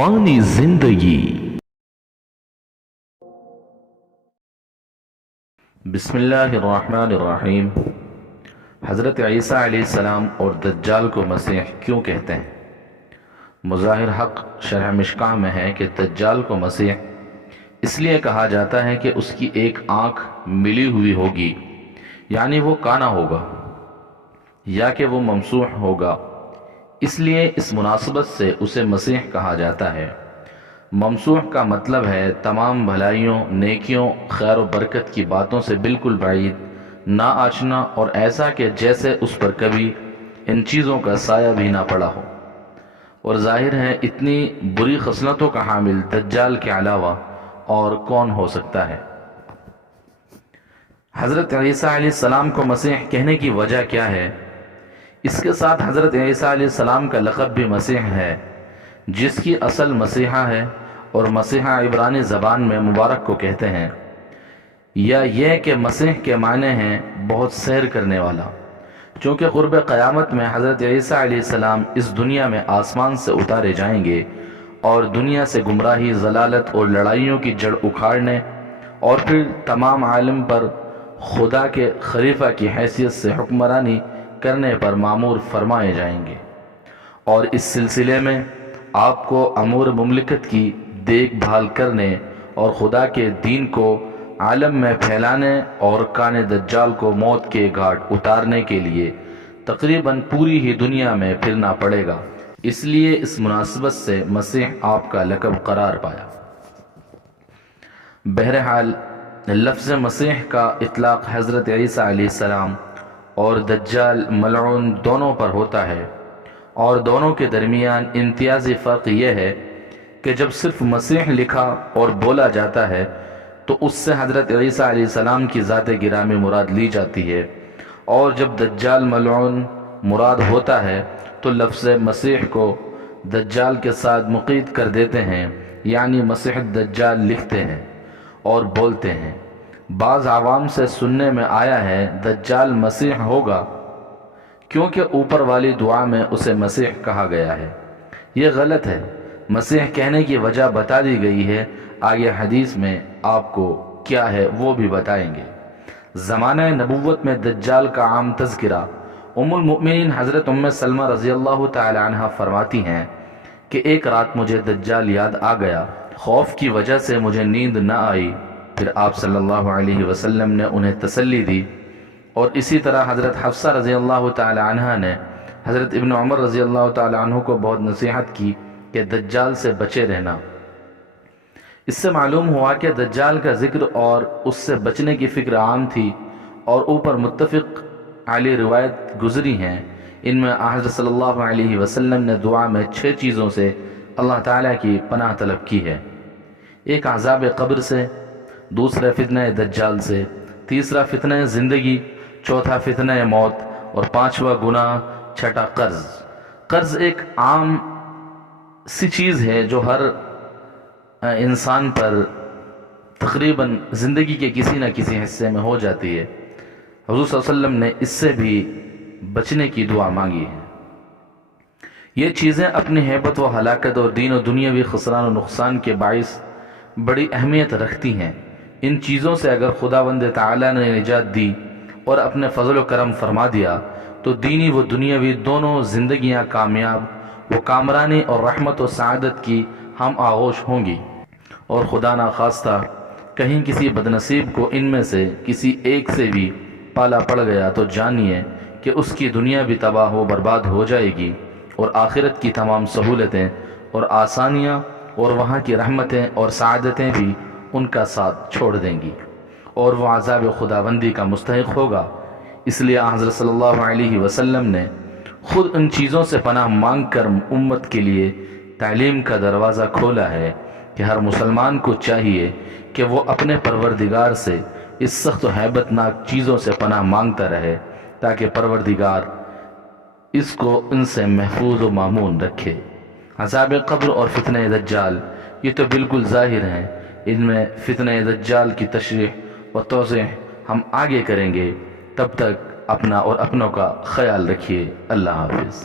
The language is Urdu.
طوفانی زندگی۔ بسم اللہ الرحمن الرحیم۔ حضرت عیسیٰ علیہ السلام اور دجال کو مسیح کیوں کہتے ہیں؟ مظاہر حق شرح مشکاہ میں ہے کہ دجال کو مسیح اس لیے کہا جاتا ہے کہ اس کی ایک آنکھ ملی ہوئی ہوگی، یعنی وہ کانا ہوگا یا کہ وہ ممسوح ہوگا، اس لیے اس مناسبت سے اسے مسیح کہا جاتا ہے۔ ممسوح کا مطلب ہے تمام بھلائیوں، نیکیوں، خیر و برکت کی باتوں سے بالکل بعید، نا آشنا، اور ایسا کہ جیسے اس پر کبھی ان چیزوں کا سایہ بھی نہ پڑا ہو۔ اور ظاہر ہے اتنی بری خصلتوں کا حامل دجال کے علاوہ اور کون ہو سکتا ہے؟ حضرت عیسیٰ علیہ السلام کو مسیح کہنے کی وجہ کیا ہے؟ اس کے ساتھ حضرت عیسیٰ علیہ السلام کا لقب بھی مسیح ہے، جس کی اصل مسیحا ہے، اور مسیحا عبرانی زبان میں مبارک کو کہتے ہیں، یا یہ کہ مسیح کے معنی ہیں بہت سیر کرنے والا، چونکہ قرب قیامت میں حضرت عیسیٰ علیہ السلام اس دنیا میں آسمان سے اتارے جائیں گے اور دنیا سے گمراہی، ضلالت اور لڑائیوں کی جڑ اکھاڑنے اور پھر تمام عالم پر خدا کے خلیفہ کی حیثیت سے حکمرانی کرنے پر مامور فرمائے جائیں گے، اور اس سلسلے میں آپ کو امور مملکت کی دیکھ بھال کرنے اور خدا کے دین کو عالم میں پھیلانے اور کان دجال کو موت کے گھاٹ اتارنے کے لیے تقریباً پوری ہی دنیا میں پھرنا پڑے گا، اس لیے اس مناسبت سے مسیح آپ کا لقب قرار پایا۔ بہرحال لفظ مسیح کا اطلاق حضرت عیسیٰ علیہ السلام اور دجال ملعون دونوں پر ہوتا ہے، اور دونوں کے درمیان امتیازی فرق یہ ہے کہ جب صرف مسیح لکھا اور بولا جاتا ہے تو اس سے حضرت عیسیٰ علیہ السلام کی ذات گرامی مراد لی جاتی ہے، اور جب دجال ملعون مراد ہوتا ہے تو لفظ مسیح کو دجال کے ساتھ مقید کر دیتے ہیں، یعنی مسیح الدجال لکھتے ہیں اور بولتے ہیں۔ بعض عوام سے سننے میں آیا ہے دجال مسیح ہوگا کیونکہ اوپر والی دعا میں اسے مسیح کہا گیا ہے۔ یہ غلط ہے، مسیح کہنے کی وجہ بتا دی گئی ہے، آگے حدیث میں آپ کو کیا ہے وہ بھی بتائیں گے۔ زمانہ نبوت میں دجال کا عام تذکرہ ام المؤمنین حضرت ام سلمہ رضی اللہ تعالی عنہ فرماتی ہیں کہ ایک رات مجھے دجال یاد آ گیا، خوف کی وجہ سے مجھے نیند نہ آئی، پھر آپ صلی اللہ علیہ وسلم نے انہیں تسلی دی، اور اسی طرح حضرت حفصہ رضی اللہ تعالی عنہ نے حضرت ابن عمر رضی اللہ تعالی عنہ کو بہت نصیحت کی کہ دجال سے بچے رہنا۔ اس سے معلوم ہوا کہ دجال کا ذکر اور اس سے بچنے کی فکر عام تھی، اور اوپر متفق علی روایت گزری ہیں، ان میں حضرت صلی اللہ علیہ وسلم نے دعا میں 6 چیزوں سے اللہ تعالیٰ کی پناہ طلب کی ہے۔ ایک عذاب قبر سے، دوسرا فتنہ دجال سے، تیسرا فتنہ زندگی، چوتھا فتنہ موت، اور 5واں گناہ، چھٹا قرض۔ قرض ایک عام سی چیز ہے جو ہر انسان پر تقریباً زندگی کے کسی نہ کسی حصے میں ہو جاتی ہے۔ حضور صلی اللہ علیہ وسلم نے اس سے بھی بچنے کی دعا مانگی ہے۔ یہ چیزیں اپنی ہیبت و ہلاکت اور دین و دنیاوی خسران و نقصان کے باعث بڑی اہمیت رکھتی ہیں۔ ان چیزوں سے اگر خداوند تعالیٰ نے نجات دی اور اپنے فضل و کرم فرما دیا تو دینی و دنیاوی دونوں زندگیاں کامیاب و کامرانی اور رحمت و سعادت کی ہم آغوش ہوں گی، اور خدا نخواستہ کہیں کسی بدنصیب کو ان میں سے کسی ایک سے بھی پالا پڑ گیا تو جانیے کہ اس کی دنیا بھی تباہ و برباد ہو جائے گی، اور آخرت کی تمام سہولتیں اور آسانیاں اور وہاں کی رحمتیں اور سعادتیں بھی ان کا ساتھ چھوڑ دیں گی، اور وہ عذاب خداوندی کا مستحق ہوگا۔ اس لیے حضرت صلی اللہ علیہ وسلم نے خود ان چیزوں سے پناہ مانگ کر امت کے لیے تعلیم کا دروازہ کھولا ہے کہ ہر مسلمان کو چاہیے کہ وہ اپنے پروردگار سے اس سخت و ہیبت ناک چیزوں سے پناہ مانگتا رہے، تاکہ پروردگار اس کو ان سے محفوظ و مامون رکھے۔ عذاب قبر اور فتنہ دجال یہ تو بالکل ظاہر ہیں، ان میں فتنہ دجال کی تشریح و توضیح ہم آگے کریں گے۔ تب تک اپنا اور اپنوں کا خیال رکھیے۔ اللہ حافظ۔